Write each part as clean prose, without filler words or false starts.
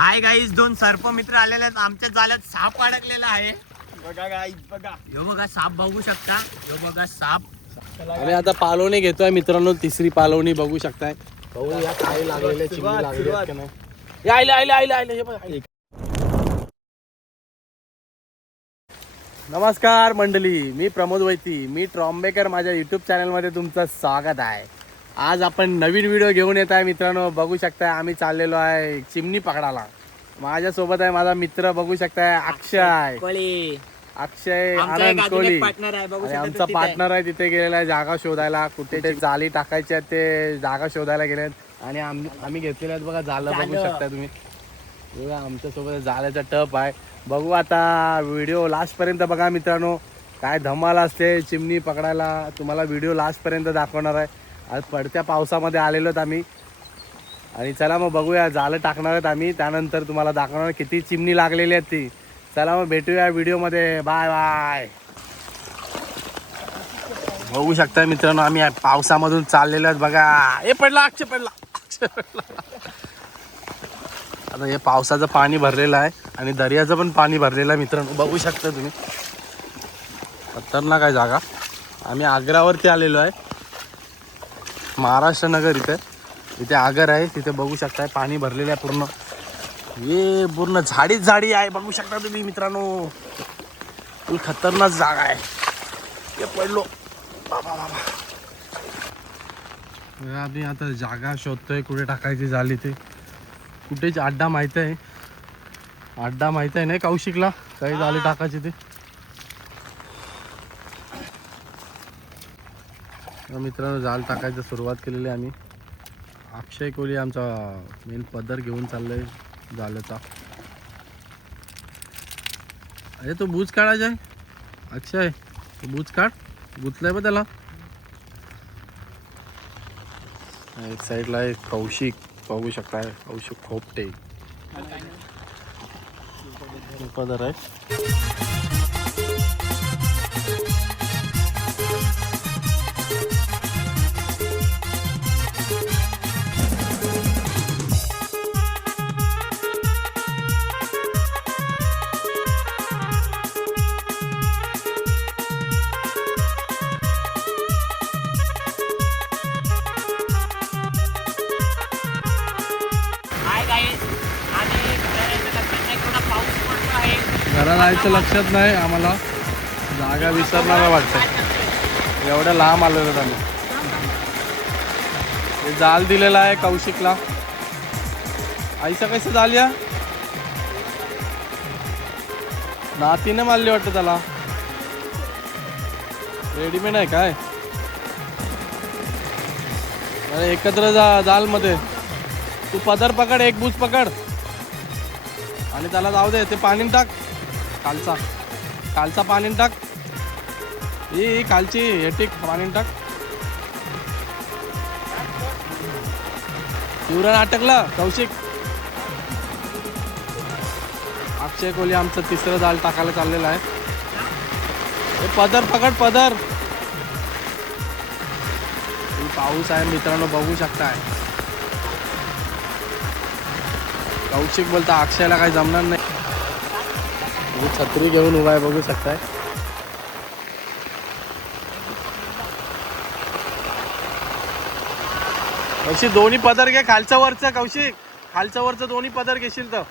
Hi guys, दोन सर्प मित्र आलेले आहेत. आमच्या जाळ्यात साप अडकलेला आहे. बघा गाईज बघा. यो बघा साप बघू शकता. यो बघा साप. आम्ही आता पालवणी घेतोय मित्रांनो. तिसरी पालवणी बघू शकताय. बघू या काय लागलेले चिमणी लागले की नाही. या आले आले आले आले हे बघा. नमस्कार मंडळी, मी प्रमोद वैती, मी ट्रॉम्बेकर. माझ्या युट्यूब चॅनलमध्ये तुमचं स्वागत आहे. आज आपण नवीन व्हिडिओ घेऊन येत आहे मित्रांनो. बघू शकताय आम्ही चाललेलो आहे चिमणी पकडायला. माझ्यासोबत आहे माझा मित्र, बघू शकताय अक्षय आनंद कोहली. आमचा पार्टनर आहे, तिथे गेलेला आहे जागा शोधायला. कुठे ते जाळी टाकायची आहे ते जागा शोधायला गेलेत. आणि आम्ही घेतलेले आहेत बघा जाळं. बघू शकता तुम्ही. बघा आमच्यासोबत जाळ्याचा टप आहे. बघू आता व्हिडिओ लास्ट पर्यंत बघा मित्रांनो. काय धमाल असते चिमणी पकडायला, तुम्हाला व्हिडिओ लास्ट पर्यंत दाखवणार आहे. आज पडत्या पावसामध्ये आलेलो आहेत आम्ही. आणि चला मग बघूया, जाळं टाकणार आहेत आम्ही. त्यानंतर तुम्हाला दाखवणार किती चिमणी लागलेली आहेत ती. चला मग भेटूया व्हिडिओमध्ये. Bye bye. बघू शकता मित्रांनो आम्ही पावसामधून चाललेलो आहेत बघा. हे पडला अक्षय पडला. आता हे पावसाचं पाणी भरलेलं आहे आणि दर्याचं पण पाणी भरलेलं आहे मित्रांनो. बघू शकता तुम्ही. खतरनाक आहे जागा. आम्ही आग्रावरती आलेलो आहे, महाराष्ट्र नगर. इथे आगर आहे, तिथे बघू शकताय पाणी भरलेलं आहे पूर्ण. हे पूर्ण झाडीच झाडी आहे, बघू शकता तुम्ही मित्रांनो. फुल खतरनाक जागा आहे. हे पडलो बाबा बाबा. आम्ही आता जागा शोधतोय कुठे टाकायची झाली ते. कुठेच अड्डा माहित आहे, अड्डा माहित आहे नाही कौशिकला काही झाले टाकायचे ते. मित्रांनो जाल टाकायचं सुरुवात केलेली आहे आम्ही. अक्षय कोहली आमचा मेन पदर घेऊन चाललाय जाल्याचा. अरे तो बूज काढायचा आहे अक्षय, तो बूज काढ. गुतलाय बघ त्याला. एक साईडला आहे कौशिक, बघू शकताय कौशिक खोपटे पदर आहे. घरा जायचं लक्षात नाही आम्हाला, जागा विसरणार वाटतं. एवढं लांब आलेलो आम्ही. हे जाल दिलेला आहे कौशिकला. आईचं कसं जाल या नातीने मारली वाटतं त्याला. रेडीमेड आहे काय. अरे एकत्र जाल मध्ये. तू पदर पकड, एक बूज पकड आणि त्याला जाऊ दे. ते पाणी टाक खालचा, खालचा पाणी टाक. ही खालची हे टिक पाणी टाक. शिवरण अटकला कौशिक. अक्षय कोहली आमचं तिसरं जाल टाकायला चाललेलं आहे. हे पदर पकड पदर. पाऊस आहे मित्रांनो, बघू शकताय. कौशिक बोलता अक्षयला काही जमणार नाही. छत्री घेऊन उभा आहे, बघू शकताय. अशी दोन्ही पदर घे, खालचं वरचं कौशिक. खालचं वरचं दोन्ही पदर घेशील तर.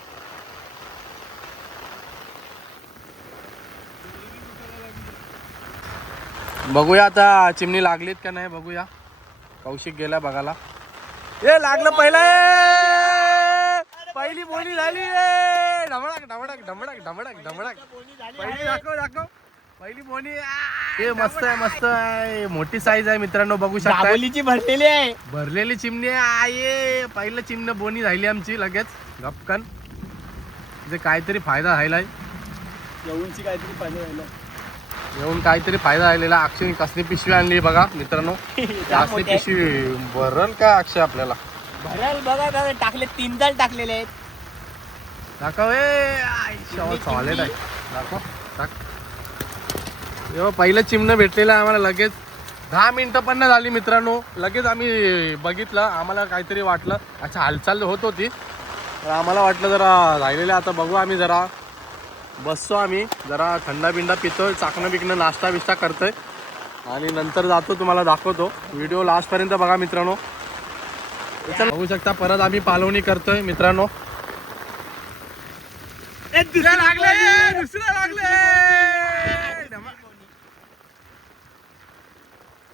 बघूया आता चिमणी लागलीत का नाही बघूया. कौशिक गेला बघायला. ए लागलं पहिली बोली झाली. ढमडक ढमडक ढमडक ढमडक ढमडक. पहिली दाखव दाखव पहिली बोनी. हे मस्त आहे, मस्त आहे. मोठी साईज आहे मित्रांनो, बघू शकता. भरलेली आहे, भरलेली चिमणी आहे. पहिलं चिमणी बोनी झाली आमची लगेच गपकन. तिथे काहीतरी फायदा राहिलाय. येऊन काहीतरी फायदा राहिलेला. अक्षय कसली पिशवी आणली बघा मित्रांनो. असली पिशवी भरल का अक्षय आपल्याला. भरल बघा का टाकले. 3 जाल टाकलेले आहेत. दाखव. सॉलिड आहे, दाखव टाक. जेव्हा पहिलं चिमणं भेटलेलं आम्हाला लगेच 10 मिनिटं पण नाही झाली मित्रांनो, लगेच आम्ही बघितलं. आम्हाला काहीतरी वाटलं, अच्छा हालचाल होत होती. तर आम्हाला वाटलं जरा राहिलेलं आता बघू आम्ही जरा बसतो आम्ही जरा थंडा बिंडा पितोय चाकणं बिकणं नाश्ता बिष्टा करतोय आणि नंतर जातो तुम्हाला दाखवतो व्हिडिओ लास्टपर्यंत बघा मित्रांनो. बघू शकता परत आम्ही पालवणी करतोय मित्रांनो. दुसरं लागले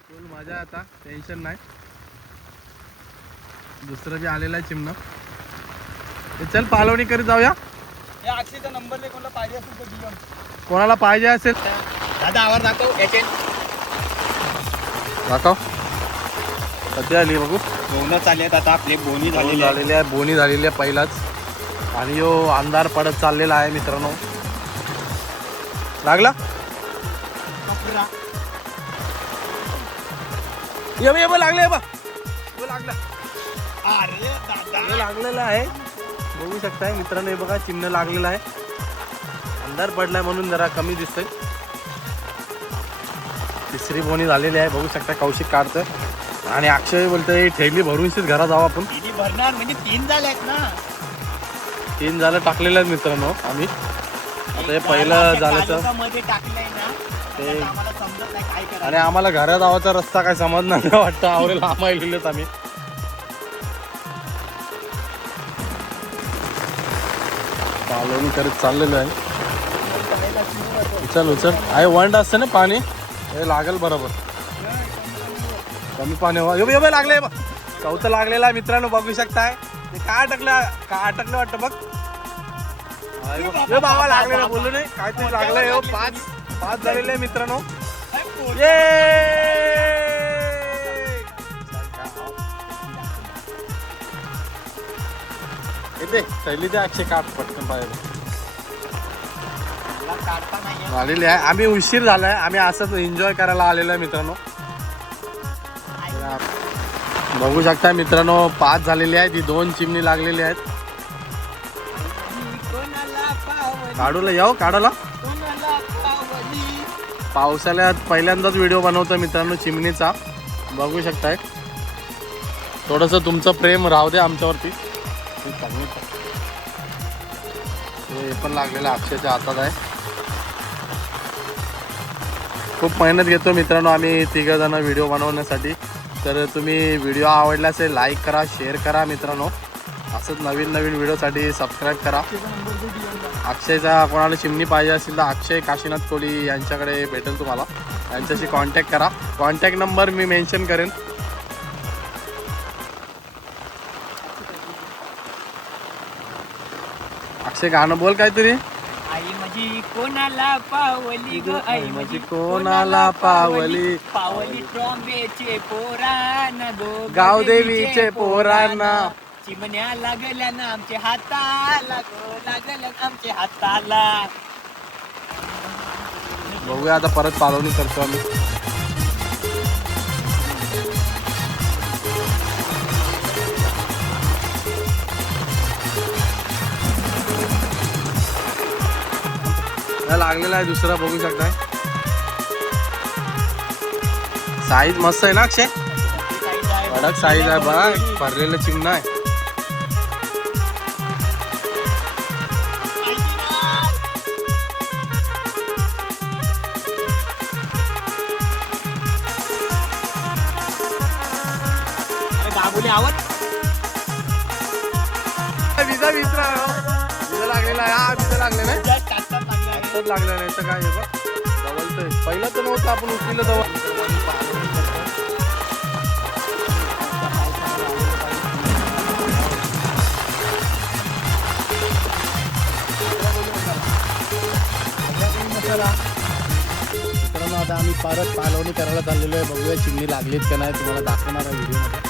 फुल मजा आहे आता टेन्शन नाही. दुसरं बी आलेलं आहे चिमणं. चल पालवणी करीत जाऊया. अक्षयचा नंबर दे कोणाला पाहिजे असेल तर दिलं. कोणाला पाहिजे असेल दादा आवाज दाखव याचे दाखव. सध्या आली बघू बोनस चालले आता आपले बोनी झालेले झालेली आहे बोनी झालेली आहे पहिलाच आणि यो अंधार पडत चाललेला आहे मित्रांनो. लागला ये लागले बा लागला अरे दादा लागलेला आहे बघू शकताय मित्रांनो. हे बघा चिन्ह लागलेलं आहे. अंधार पडलाय म्हणून जरा कमी दिसतंय. तिसरी बोनी झालेली आहे बघू शकता. कौशिक काढतोय आणि अक्षय बोलतोय ठेली भरूनशीच घरात जाऊ आपण. किती भरणार म्हणजे 3 झालेत ना. 3 झालं टाकलेलं आहे मित्रांनो आम्ही. आता हे पहिलं झालं मध्ये टाकलंय ना ते आम्हाला समजत नाही काय करायचं. आणि आम्हाला घरात जावाचा रस्ता काय समजणार नाही वाटतं. आवरेल लांबायलेत आम्ही. पालवणी करत चाललेलो आहे. उचल उचल आहे वंड असतं ना पाणी हे लागेल बरोबर. कमी पाणी हवा लागले कवतं लागलेला आहे मित्रांनो बघू शकताय. ते काय अटकलं वाटतं बघ. बाबा लागलेला बोलू नाही काहीतरी लागलंय. 5 झालेले आहे मित्रांनो. येते थैली ते अक्षय काट पटकन पाहिजे आलेली आहे. आम्ही उशीर झालाय आम्ही असंच एन्जॉय करायला आलेलो आहे मित्रांनो. बघू शकता मित्रांनो 5 झालेली आहे. ती 2 चिमणी लागलेली आहेत. काढूला येऊ काढायला पावसाळ्यात पहिल्यांदाच व्हिडिओ बनवतो मित्रांनो चिमणीचा. बघू शकताय थोडंसं तुमचं प्रेम राहू दे आमच्यावरती. हे पण लागलेलं अक्षयच्या हातात आहे. खूप मेहनत घेतो मित्रांनो आम्ही 3 जण व्हिडिओ बनवण्यासाठी. तर तुम्ही व्हिडिओ आवडला असेल लाईक करा शेअर करा मित्रांनो. असंच नवीन व्हिडिओसाठी सबस्क्राईब करा. अक्षयचा कोणाला चिमणी पाहिजे असेल तर अक्षय काशीनाथ कोहली यांच्याकडे भेटेल तुम्हाला. यांच्याशी कॉन्टॅक्ट करा. कॉन्टॅक्ट नंबर मी मेन्शन करेन. अक्षय गाणं बोल काहीतरी. आई माझी कोणाला पावली ग आई माझी कोणाला पावली पावली ट्रॉम्बेचे पोरांना गावदेवीचे पोरांना चिमण्या लागल्या ना आमच्या हाताला लागल्या आमच्या हाताला. बघूया आता परत पालवणी करतो आम्ही. लागलेला आहे दुसरा बघू शकताय. साईज मस्त आहे ना अक्षय. कडक साईज आहे बघ भरलेलं चिमणं आहे. बाबूले आवड विजा लागलेला आहे. हा विजा लागलेला आहे. लागलं नाही तर काय जवळच पहिलं तर नव्हतं आपण उचललं जवळ. मित्रांनो आता आम्ही परत पालवणी करायला चाललेलो आहे. बघूया चिमणी लागलीत का नाही तुम्हाला दाखवणार आहे व्हिडिओमध्ये.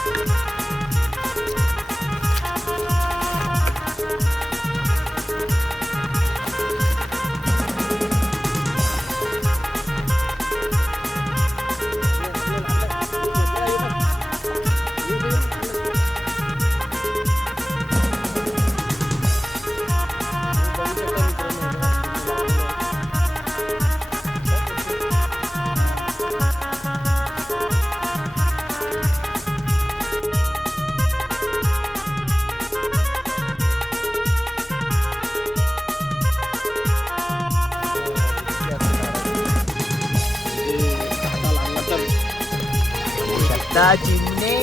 आता चिमणे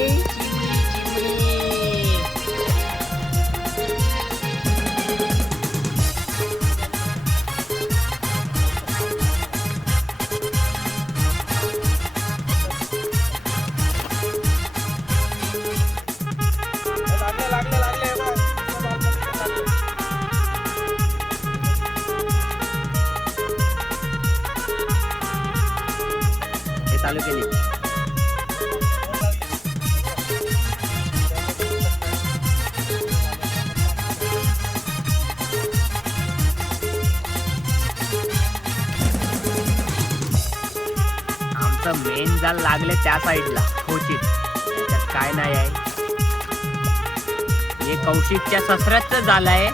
चिमणी चिमणी. हे चालू केली. आमचं मेन जाल लागले त्या साईडला खोचीत. त्याच्यात काय नाही आहे. हे कौशिकच्या ससऱ्याच जाल आहे.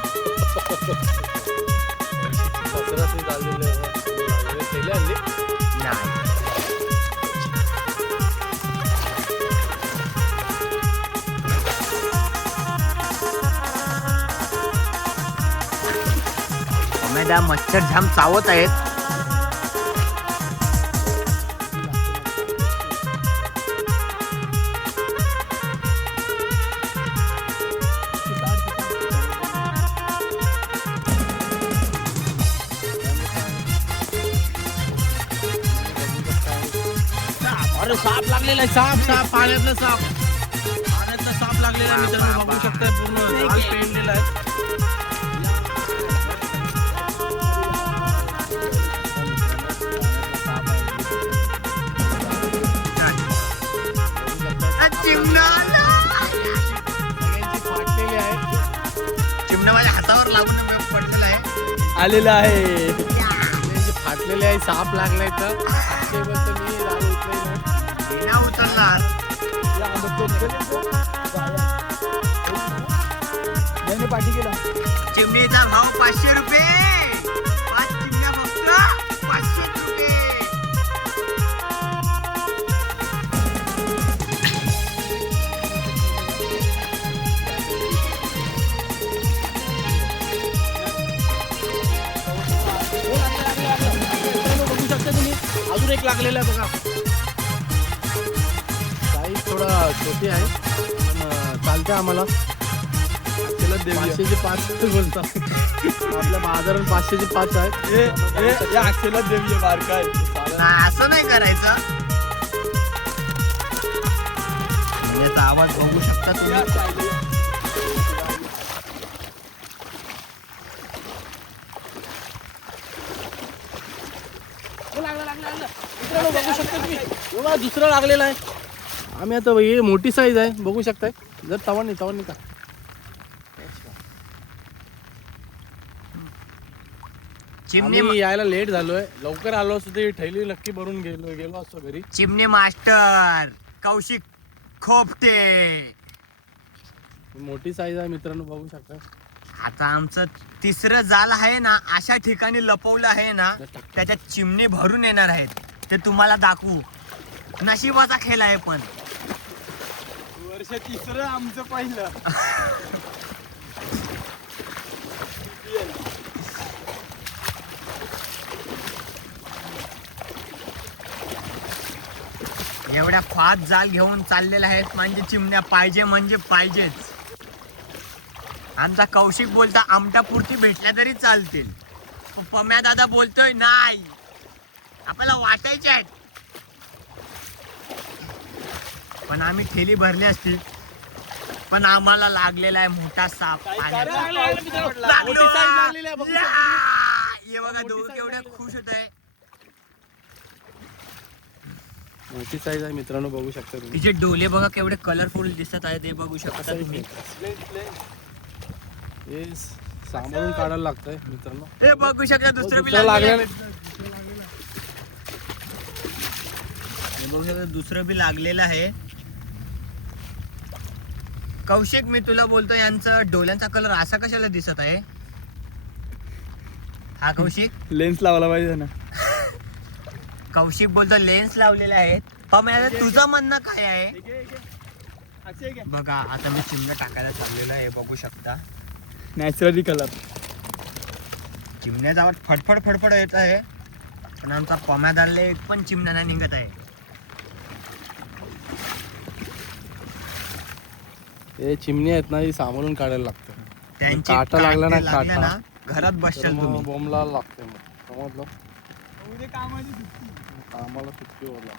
नाही अमेदा मच्छर जाम चावत आहेत. अरे साप लागलेला आहे. साप साप पाण्यातला साप. पाण्यातला साप लागलेला आहे मित्रांनो. बघू शकताय पूर्ण लाल पेंडलेला आहे. चिमणा माझ्या हातावर लागून पडलेला आहे. आलेला आहे. फाटलेले आहे. साप लागलाय तर उतरला. चिमणीचा भाव 500 रुपये. 5 चिमण्या फक्त 500 रुपये. बघू शकता तुम्ही. अजून एक लागलेला आहे बघा. साईज थोडा छोटी आहे पण चालते आम्हाला. 505 बोलतात. आपल्या बाजारात 505 आहे. असं नाही करायचं. चिमण्याचा आवाज बघू शकता तुम्ही. बघू शकता तुम्ही. एवढा दुसरा लागलेला आहे. आम्ही आता हे मोठी साईज आहे बघू शकताय. जर तवण का चिमणी यायला लेट झालोय. लवकर आलो असतो ते थैली नक्की भरून गेलो असतो घरी. चिमणी मास्टर कौशिक खोपटे. मोठी साईज आहे मित्रांनो बघू शकता. आता आमचं तिसरं जाल आहे ना अशा ठिकाणी लपवलं आहे ना त्याच्यात चिमणी भरून येणार आहेत. ते तुम्हाला दाखवू. नशिबाचा खेळ आहे पण. वर्ष तिसरं आमचं पहिलं. एवढ्या फास्ट जाल घेऊन चाललेल्या आहेत म्हणजे चिमण्या पाहिजे म्हणजे पाहिजेच. आमचा कौशिक बोलता आमटापुरती भेटल्या तरी चालतील. पम्या दादा बोलतोय नाही आपल्याला वाटायचे आहेत. पण आम्ही थैली भरली असती. पण आम्हाला लागलेला आहे मोठा साप. हे बघा दोघं केवढ्या खुश होत आहे. मोठी साईज आहे मित्रांनो बघू शकता तुम्ही. तिचे डोले बघा केवढे कलरफुल दिसत आहे. ते बघू शकता तुम्ही. हे सांभाळून काढायला लागतंय मित्रांनो. हे बघू शकता दुसरं बी लागलेलं हे बघू शकता दुसरं बी लागलेलं आहे. कौशिक मी तुला बोलतो यांचं डोल्यांचा कलर असा कशाला दिसत आहे. हा कौशिक लेन्स लावला पाहिजे ना. कौशिक बोलतो लेन्स लावलेले आहेत. पण तुझं म्हणणं काय आहे बघा. आता मी चिमणं टाकायला चाललेलं आहे बघू शकता. Naturally colour. चिमण्याचा आवाज फडफड फडफड येत आहे. पण आमचा पम्यादारले एक पण चिमण्या नाही निघत आहे. हे चिमणी आहेत ना ही सांभाळून काढायला लागतं. त्यांची काटा लागला ना, लागल्या काटा. ना घरात बसशाल तुम्ही. बोंबला लागते मग समजलं. उद्या कामाची सुट्टी. आम्हाला सुट्टी होला.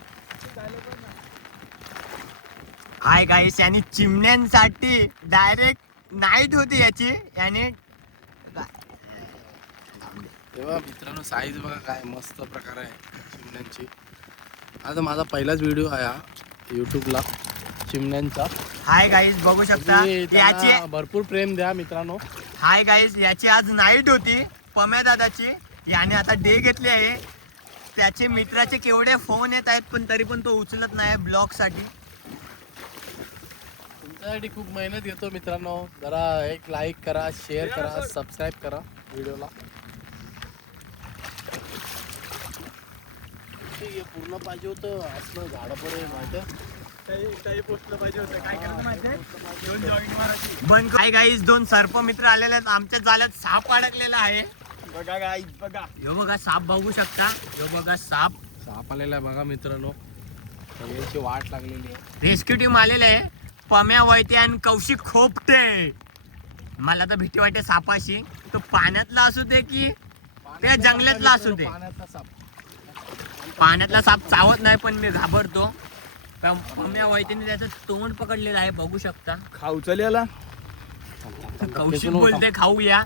हाय गाईस, यांनी चिमण्यांसाठी डायरेक्ट नाईट होती याची. याने तेव्हा मित्रांनो साईज बघा काय मस्त प्रकार आहे चिमण्यांची. आता माझा पहिलाच व्हिडिओ आहे हा यूट्यूबला चिमण्यांचा. हाय गाईस बघू शकता तुम्ही त्यांना याची. भरपूर प्रेम द्या मित्रांनो. हाय गाईस, याची आज नाईट होती पम्या दादाची. याने आता डे घेतली आहे. त्याचे मित्राचे केवढे फोन येत आहेत पण तरी पण तो उचलत नाही ब्लॉग साठी. तुमच्यासाठी खूप मेहनत घेतो मित्रांनो. जरा एक लाईक करा, शेअर करा, सबस्क्राईब करा व्हिडिओला. हे पूर्ण पाहिजे होतं असलं झाडं पडे माहिती. काही पोचलं पाहिजे होतं. काय करायचं माहितीये? दोन जॉईंट मारायची. बंद. हाय गाईस, 2 सर्प मित्र आलेले आहेत. आमच्या जाळ्यात साप अडकलेला आहे. बघा गाईस बघा. यो बघा साप बघू शकता. यो बघा साप. साप आलेला आहे बघा मित्रांनो. सगळ्यांची वाट लागलेली आहे. रेस्क्यू टीम आलेले आहे. पम्या वैते आणि कौशिक खोपटे. मला तर भीती वाटते सापाशी. तो पाण्यातला असू दे की त्या जंगलातला असू दे. पाण्यातला साप. पाण्यातला साप चावत नाही पण मी घाबरतो. पम्या वैतेने त्याचं तोंड पकडलेलं आहे बघू शकता. खाऊ चल याला. कौशिक बोलते खाऊया.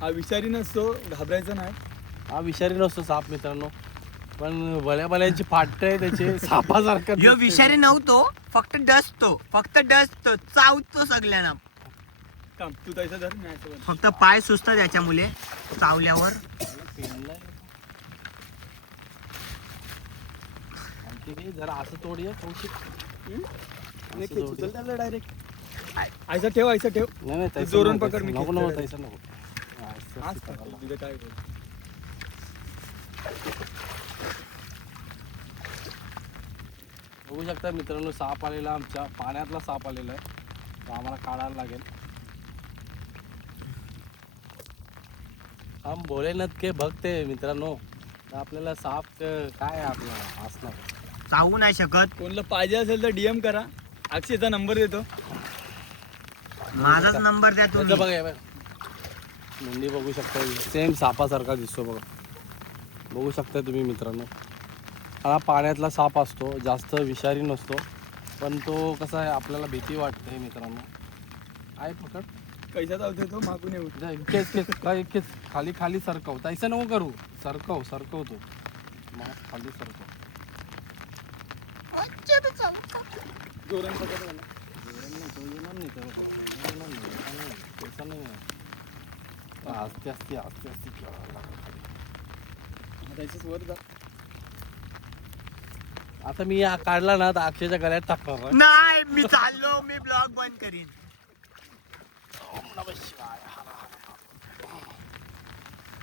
हा विषारी नसतो, घाबरायचं नाही. हा विषारी नसतो साप मित्रांनो, पण भल्या फाट आहे त्याचे सापासारखं. यो विषारी नव्हतो, फक्त डसतो चावतो सगळ्यांना. काम तू तैसा धर नाही असं बन. फक्त पाय सुचतात त्याच्यामुळे चावल्यावर. जरा असं तोडूया कौशिक. नाही, खेचू चल त्याला डायरेक्ट. ऐसा ठेव, ऐसा ठेव. नाही तू जोरून पकड, मी नको खेचतो नको direct. तैसा नको. आज का? तुझं काय बोल. बघू शकता मित्रांनो साप आलेला, आमच्या पाण्यातला साप आलेला आहे. तो आम्हाला काढायला लागेल. हम भोलेनाथ के भक्त आहे मित्रांनो. तर आपल्याला साप काय आपला असणार. चावू नाही शकत. कोणाला पाहिजे असेल तर डीएम करा. अक्षयचा नंबर देतो. माझाच नंबर द्या त्याचं तुम्ही. बघा हे बघ. मुंडी बघू शकता, सेम सापासारखा दिसतो बघा. बघू शकता तुम्ही मित्रांनो. हा पाण्यातला साप असतो, जास्त विषारी नसतो, पण तो कसा आहे आपल्याला भीती वाटते मित्रांनो. आहे पकड. कैसा चावते तो मागून येऊ. इतकेच खाली खाली सरकव. तैसा नको करू. सरकव तो मग खाली सरकव. जोरान पकड मला. आस्ते तैसेच वर जा. आता मी हा काढला ना तर अक्षयच्या गळ्यात टाकणार आहे. नाही मी चाललो. मी ब्लॉग बंद करीन.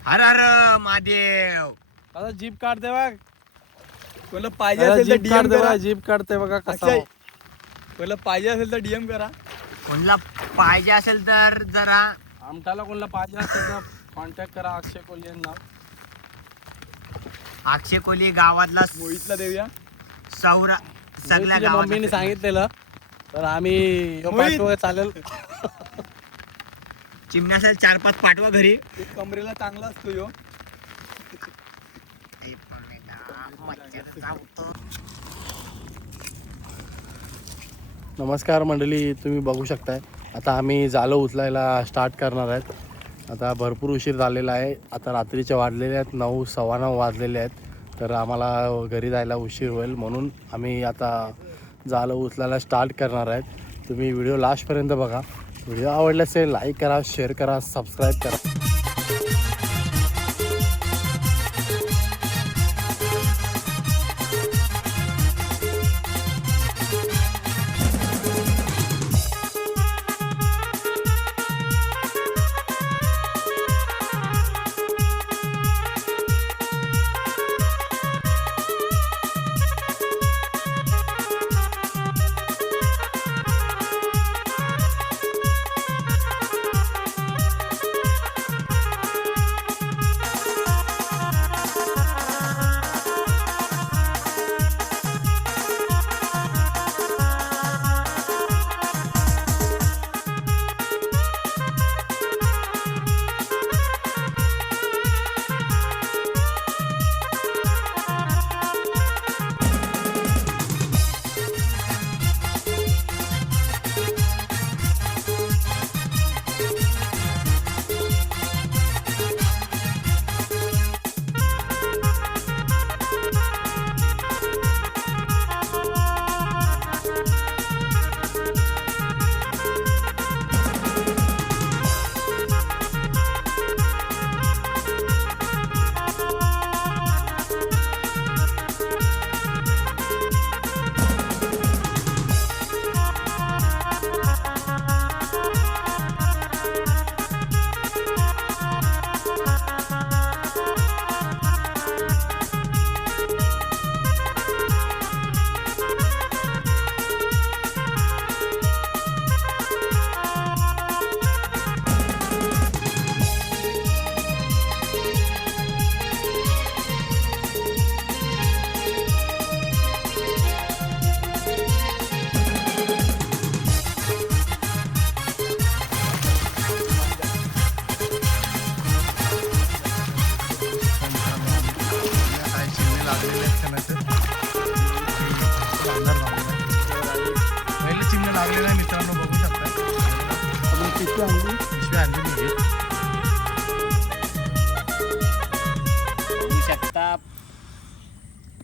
हर हर महादेव. आता जीप काढते बघ. कोणाला पाहिजे असेल तर डीएम करा. जीप काढते बघा कसा. अक्षय, कोणाला पाहिजे असेल तर डीएम करा. कोणाला पाहिजे असेल तर जरा आमच्याला कोणाला पाहिजे असेल तर कॉन्टॅक्ट करा अक्षय कोहली यांना. अक्षय कोहली गावातला मोहितला देऊया. सौरा सगळ्या तुझ्या मम्मीने गावात सांगितलेलं तर आम्ही मोहित. चालेल. चिमण्या असेल 4-5 पाठवा घरी. एक कमरेला चांगला असतो यो. नमस्कार मंडळी, तुम्ही बघू शकताय आता आम्ही जालं उचलायला स्टार्ट करणार आहेत. आता भरपूर उशीर झालेला आहे. आता रात्रीचे वाजलेले आहेत 9, 9:15 वाजलेले आहेत. तर आम्हाला घरी जायला उशीर होईल म्हणून आम्ही आता जालं उचलायला स्टार्ट करणार आहेत. तुम्ही व्हिडिओ लास्टपर्यंत बघा. व्हिडिओ आवडला असेल लाईक करा, शेअर करा, सबस्क्राईब करा.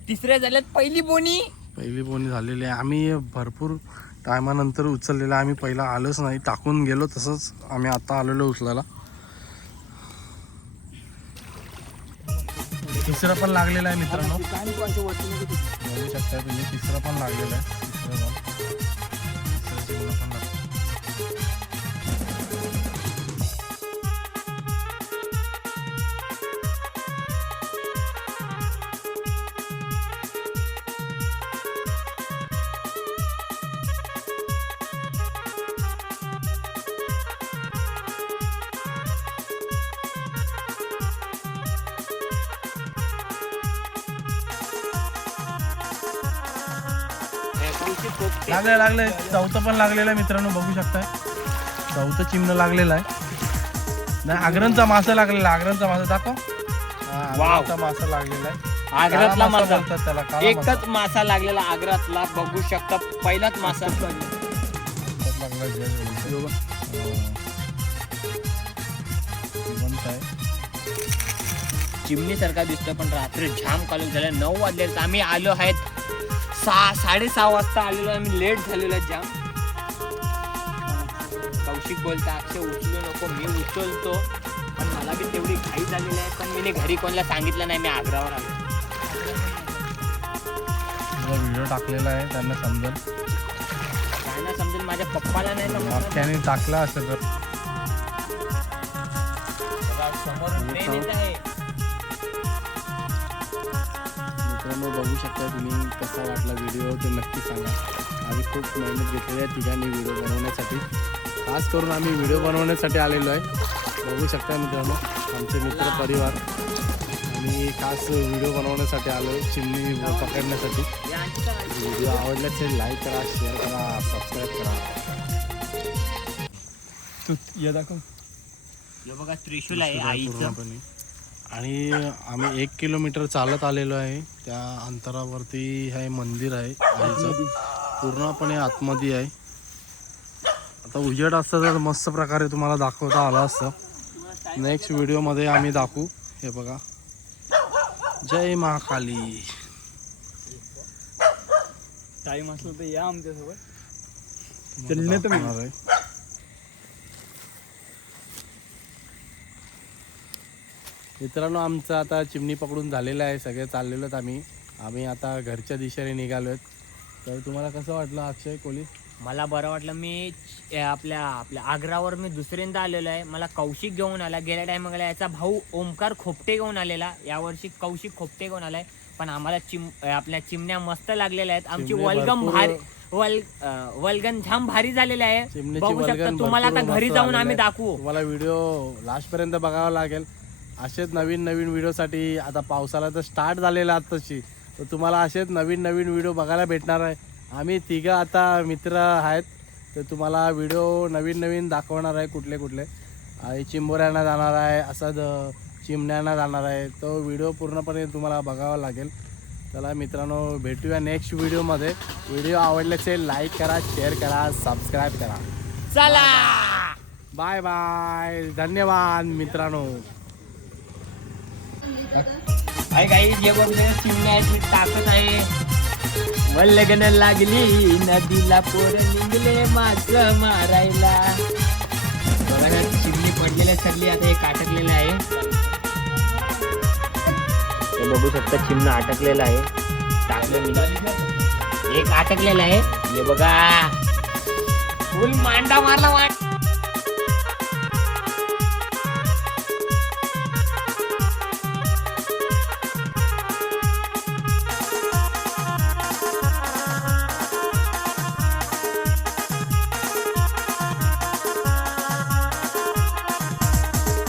तिसऱ्या झाल्यात पहिली बोनी. पहिली बोनी झालेली आहे. आम्ही भरपूर टायमानंतर उचललेलं आहे. आम्ही पहिला आलोच नाही, टाकून गेलो तसंच आम्ही आता आलेलो उचलायला. तिसरं पण लागलेलं आहे मित्रांनो, बघू शकता तुम्ही. तिसरं पण लागलेलं आहे. तिसरं जाल. तिसरं चिमणं पण लागलं. लागले चौथं पण लागलेलं आहे मित्रांनो, बघू शकता. चौथं चिमणं लागलेलं आहे. नाही, आग्रणचा मासा लागलेला. आग्रणचा मासा दाखव. आग्रणचा मासा लागलेला आहे. आग्रातला मासा बोलतात त्याला, काळा मासा. एकच मासा लागलेला आग्रातला, बघू शकता. पहिलाच मासा लागला जिवंत आहे. चिमणी सारखा दिसतोय, पण रात्री जाम कालून झालं. 9 वाजले. आम्ही आलो आहेत 6-6:30 वाजता आलेलो. आम्ही लेट झालेलो आहे जाम. कौशिक बोलता अक्षय उचलू नको, मी उचलतो, पण मला बी तेवढी घाई झालेली आहे. पण मी घरी कोणाला सांगितलं नाही मी आग्रावर आलो. व्हिडिओ टाकलेला आहे, त्यांना समजेल. काय ना समजेल, माझ्या पप्पाला नाही समजलं. त्याने टाकला असं तर. समोरून ट्रेन येत आहे. मित्रांनो, बघू शकता तुम्ही. कसा वाटला व्हिडिओ ते नक्की सांगा. आम्ही खूप मेहनत घेतलेली आहे ठिकाणी व्हिडिओ बनवण्यासाठी. खास करून आम्ही व्हिडिओ बनवण्यासाठी आलेलो आहे. बघू शकता मित्रांनो, आमचे मित्र परिवार. आम्ही खास व्हिडिओ बनवण्यासाठी आलो, चिमणी पकडण्यासाठी. व्हिडिओ आवडला असेल लाईक करा, शेअर करा, सबस्क्राईब करा. दाखव. हे बघा त्रिशूल आहे आईचं. पूर्णपणे. आणि आम्ही 1 किलोमीटर चालत आलेलो आहे. त्या अंतरावरती हे मंदिर आहे आईचं, पूर्णपणे आतमध्ये आहे. आता उजेड असतं तर मस्त प्रकारे तुम्हाला दाखवता आलं असतं. नेक्स्ट व्हिडिओमध्ये आम्ही दाखवू. हे बघा, जय महाकाली. टाइम असला तर या आमच्यासोबत. दाखवणार आहे. मित्रांनो, आमचं आता चिमणी पकडून झालेलं आहे. सगळे चाललेलो आहेत आम्ही आता घरच्या दिशेने निघालो आहेत. तर तुम्हाला कसं वाटलं अक्षय कोहली? मला बरं वाटलं. मी आपल्या आग्रावर मी दुसऱ्यांदा आलेलो आहे. मला कौशिक घेऊन आला. गेल्या टायमाला याचा भाऊ ओमकार खोपटे घेऊन आलेला. यावर्षी कौशिक खोपटे घेऊन आलाय. पण आम्हाला आपल्या चिमण्या मस्त लागलेल्या आहेत. आमची वल्गम भारी वल्गन जाम भारी झालेले आहे. बघू शकता. तुम्हाला आता घरी जाऊन आम्ही दाखवू. तुम्हाला व्हिडिओ लास्ट पर्यंत बघावा लागेल. असेच नवीन व्हिडिओसाठी आता पावसाला तर स्टार्ट झालेला आताची, तर तुम्हाला असेच नवीन व्हिडिओ बघायला भेटणार आहे. आम्ही तिघं आता मित्र आहेत, तर तुम्हाला व्हिडिओ नवीन दाखवणार आहे. कुठले आणि चिंबोऱ्यांना जाणार आहे, असं चिमण्यांना जाणार आहे. तो व्हिडिओ पूर्णपणे तुम्हाला बघावा लागेल. चला मित्रांनो, भेटूया नेक्स्ट व्हिडिओमध्ये. व्हिडिओ आवडले असेल लाईक करा, शेअर करा, सबस्क्राईब करा. चला बाय बाय. धन्यवाद मित्रांनो. आहे काही जे बघते चिमण्याची ताकद आहे. वल्गन लागली नदीला, पोर निघले मास मारायला. बघा ना, चिमणी पडलेल्या सगळी आता एक अटकलेलं आहे. हे बघू शकता, चिमणं अटकलेलं आहे. टाकलं मी, एक अटकलेलं आहे. हे बघा, फुल मांडा मारला.